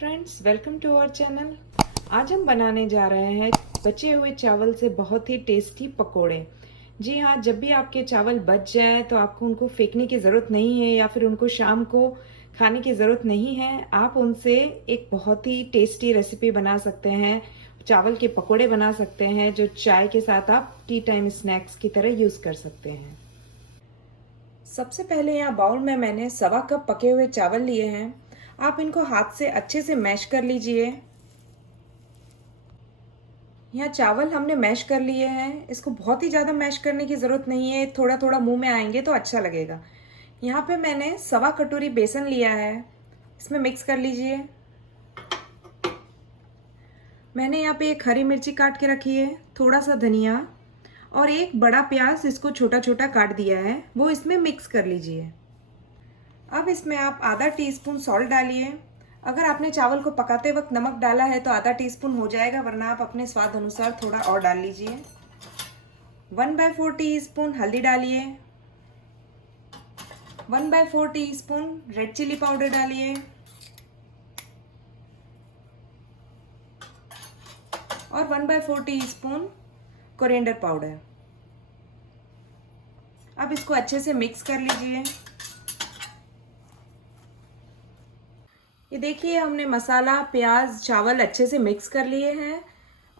Friends, welcome to our channel. आज हम बनाने जा रहे हैं बचे हुए चावल से बहुत ही टेस्टी पकोड़े। जी हाँ, जब भी आपके चावल बच जाए तो आपको उनको फेंकने की ज़रूरत नहीं है या फिर उनको शाम को खाने की ज़रूरत नहीं है। आप उनसे एक बहुत ही टेस्टी रेसिपी बना सकते हैं, चावल के पकोड़े बना सकते हैं जो चाय के साथ आप टी टाइम स्नैक्स की तरह यूज़ कर सकते हैं। सबसे पहले यहाँ बाउल में मैंने 1.25 कप पके हुए चावल लिए हैं। आप इनको हाथ से अच्छे से मैश कर लीजिए। यहाँ चावल हमने मैश कर लिए हैं। इसको बहुत ही ज़्यादा मैश करने की ज़रूरत नहीं है, थोड़ा थोड़ा मुंह में आएंगे तो अच्छा लगेगा। यहाँ पे मैंने 1.25 कटोरी बेसन लिया है, इसमें मिक्स कर लीजिए। मैंने यहाँ पे एक हरी मिर्ची काट के रखी है, थोड़ा सा धनिया और एक बड़ा प्याज इसको छोटा छोटा काट दिया है, वो इसमें मिक्स कर लीजिए। अब इसमें आप आधा टीस्पून सॉल्ट डालिए। अगर आपने चावल को पकाते वक्त नमक डाला है तो आधा टीस्पून हो जाएगा, वरना आप अपने स्वाद अनुसार थोड़ा और डाल लीजिए। 1/4 टीस्पून हल्दी डालिए। 1/4 टीस्पून रेड चिली पाउडर डालिए और 1/4 टीस्पून कोरिएंडर पाउडर। अब इसको अच्छे से मिक्स कर लीजिए। ये देखिए, हमने मसाला, प्याज, चावल अच्छे से मिक्स कर लिए हैं।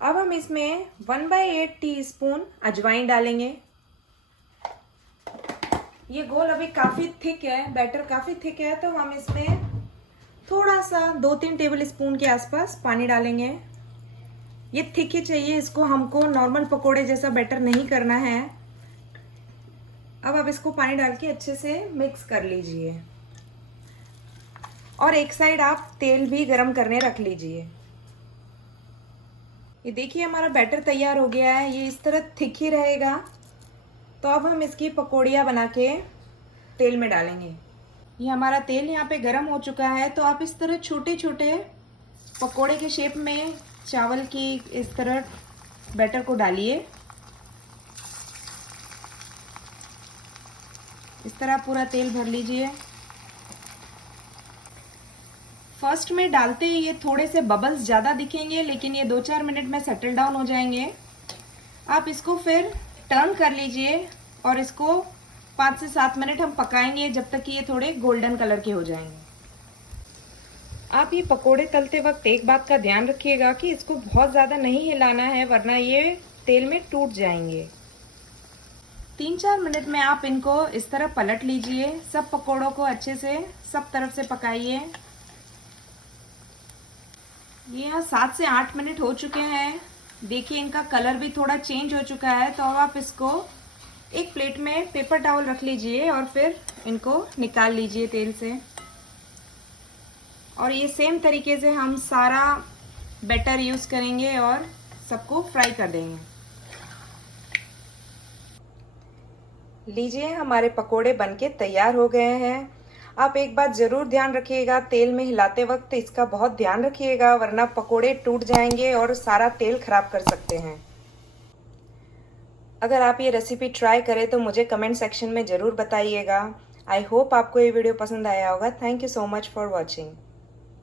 अब हम इसमें 1/8 टीस्पून अजवाइन डालेंगे। ये घोल अभी काफ़ी थिक है, बैटर काफ़ी थिक है, तो हम इसमें थोड़ा सा 2-3 टेबल स्पून के आसपास पानी डालेंगे। ये थिक ही चाहिए, इसको हमको नॉर्मल पकोड़े जैसा बैटर नहीं करना है। अब आप इसको पानी डाल के अच्छे से मिक्स कर लीजिए और एक साइड आप तेल भी गरम करने रख लीजिए। ये देखिए, हमारा बैटर तैयार हो गया है। ये इस तरह थिक ही रहेगा। तो अब हम इसकी पकौड़ियाँ बना के तेल में डालेंगे। ये हमारा तेल यहाँ पे गरम हो चुका है, तो आप इस तरह छोटे छोटे पकोड़े के शेप में चावल की इस तरह बैटर को डालिए। इस तरह पूरा तेल भर लीजिए। फर्स्ट में डालते ही ये थोड़े से बबल्स ज़्यादा दिखेंगे, लेकिन ये 2-4 मिनट में सेटल डाउन हो जाएंगे। आप इसको फिर टर्न कर लीजिए और इसको 5 से 7 मिनट हम पकाएंगे, जब तक कि ये थोड़े गोल्डन कलर के हो जाएंगे। आप ये पकोड़े तलते वक्त एक बात का ध्यान रखिएगा कि इसको बहुत ज़्यादा नहीं हिलाना है, वरना ये तेल में टूट जाएंगे। 3-4 मिनट में आप इनको इस तरह पलट लीजिए। सब पकोड़ों को अच्छे से सब तरफ से पकाइए। ये यहाँ 7 से 8 मिनट हो चुके हैं। देखिए, इनका कलर भी थोड़ा चेंज हो चुका है। तो अब आप इसको एक प्लेट में पेपर टॉवल रख लीजिए और फिर इनको निकाल लीजिए तेल से। और ये सेम तरीके से हम सारा बैटर यूज़ करेंगे और सबको फ्राई कर देंगे। लीजिए, हमारे पकोड़े बनके तैयार हो गए हैं। आप एक बात ज़रूर ध्यान रखिएगा, तेल में हिलाते वक्त इसका बहुत ध्यान रखिएगा, वरना पकोड़े टूट जाएंगे और सारा तेल खराब कर सकते हैं। अगर आप ये रेसिपी ट्राई करें तो मुझे कमेंट सेक्शन में ज़रूर बताइएगा। आई होप आपको ये वीडियो पसंद आया होगा। Thank you so much for watching.